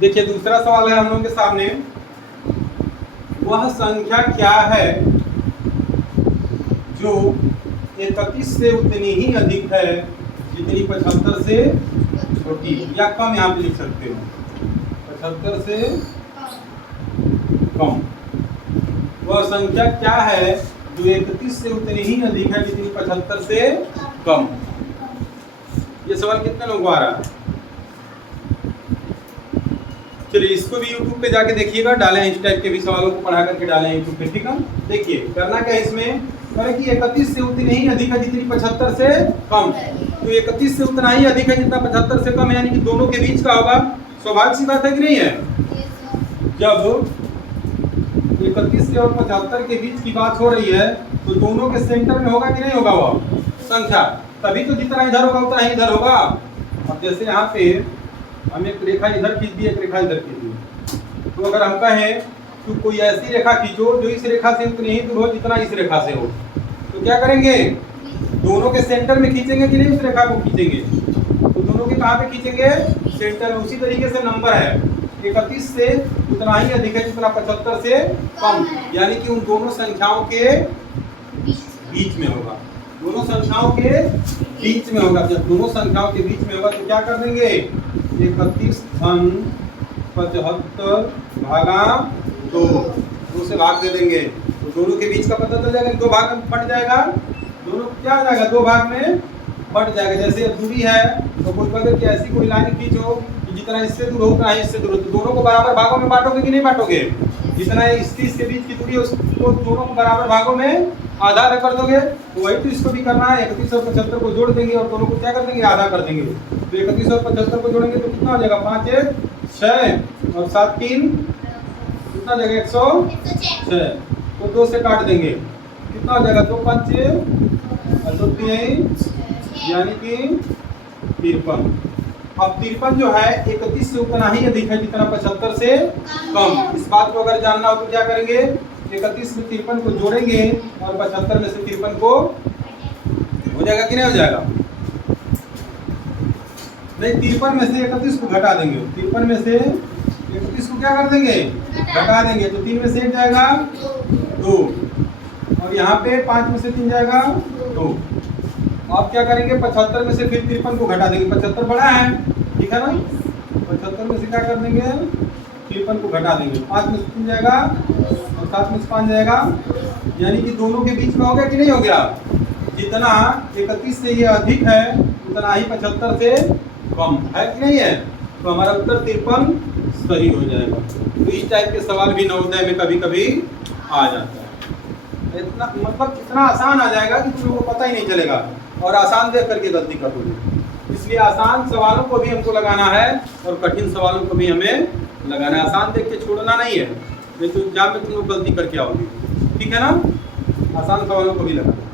देखिए दूसरा सवाल है हम लोगों के सामने, वह संख्या क्या है जो 31 से उतनी ही अधिक है जितनी 75 से छोटी, या कम यहाँ पे लिख सकते हो, 75 से कम। वह संख्या क्या है जो 31 से उतनी ही अधिक है जितनी 75 से कम। ये सवाल कितने लोगों को आ रहा है? चलिए इसको भी YouTube पे जाके देखिएगा, डालें इस टाइप के भी सवालों को पढ़ा करके डालें YouTube पे, ठीक है। देखिए करना क्या है इसमें, करें कि 31 से उतनी ही अधिक है जितनी 75 से कम। तो 31 से उतना ही अधिक है जितना 75 से कम, यानी कि दोनों के बीच का होगा। स्वाभाविक सी बात है कि नहीं है? जब 31 से और 75 के बीच की बात हो रही है तो दोनों के सेंटर में होगा कि नहीं होगा वह संख्या, तभी तो जितना इधर होगा उतना ही इधर होगा। अब जैसे यहाँ पे हम एक रेखा इधर खींच दिए, एक रेखा इधर खींच दी, तो अगर हम कहें तो कोई ऐसी रेखा खींचो जो इस रेखा से उतनी ही दूर हो जितना इस रेखा से हो, तो क्या करेंगे, दोनों के सेंटर में खींचेंगे कि नहीं उस रेखा को खींचेंगे? तो दोनों के कहाँ पे खींचेंगे? सेंटर में। उसी तरीके से नंबर है 31 से उतना ही अधिक है जितना 75 से कम, यानी कि उन दोनों संख्याओं के बीच में होगा, दोनों संख्याओं के बीच में होगा। जब दोनों संख्याओं के बीच में होगा तो क्या कर देंगे, 31 धन 75 भागा 2 से भाग दे देंगे, तो दोनों के बीच का पता चल जाएगा, दो भाग में फट जाएगा, दोनों क्या हो जाएगा, दो भाग में फट जाएगा। जैसे दूरी है तो कोई अगर ऐसी कोई लाइन खींचो कि जितना इससे दूर हो उतना ही इससे दूर हो, तो दोनों को बराबर भागों में बांटोगे कि नहीं बांटोगे? जितना इसके बीच की दूरी है उसको दोनों को बराबर भागों में आधा कर दोगे, तो वही तो इसको भी करना है। 31 और 75 को जोड़ देंगे और दोनों को क्या कर देंगे, आधा कर देंगे। तो 31 और 75 को जोड़ेंगे तो कितना हो जाएगा, 5 1 6 और 7 3 कितना हो जाएगा, 106। तो 2 से काट देंगे, कितना हो जाएगा, 2 5 और 2 3 यानी कि 53। अब 53 जो है 31 से उतना ही अधिक है जितना 75 से कम। इस बात को अगर जानना हो तो क्या करेंगे, 31 में 53 को जोड़ेंगे और 75 में से 53 को हो जाएगा कि नहीं हो जाएगा? नहीं, 53 में से 31 को घटा देंगे, 53 में से 31 को क्या कर देंगे, घटा देंगे, तो 3 में से 1 जाएगा 2 और यहाँ पे 5 में से 3 जाएगा 2। अब क्या करेंगे, 75 में से फिर 53 को घटा देंगे, 75 बड़ा है, ठीक है ना, 75 में से क्या कर देंगे, 53 को घटा देंगे, 5 में से 3 जाएगा और 7 में से 5 जाएगा, यानी कि दोनों के बीच में हो गया कि नहीं हो गया? जितना 31 से ये अधिक है उतना ही 75 से कम है कि नहीं है? तो हमारा उत्तर 53 सही हो जाएगा। तो इस टाइप के सवाल भी नवोदय में कभी कभी आ जाता है। इतना मतलब इतना आसान आ जाएगा कि तुम लोगों को पता ही नहीं चलेगा और आसान देख करके गलती कर दोगे। इसलिए आसान सवालों को भी हमको लगाना है और कठिन सवालों को भी हमें लगाना है। आसान देख के छोड़ना नहीं है, नहीं तो एग्जाम में तुम लोग गलती करके आओगे, ठीक है ना। आसान सवालों को भी लगाना।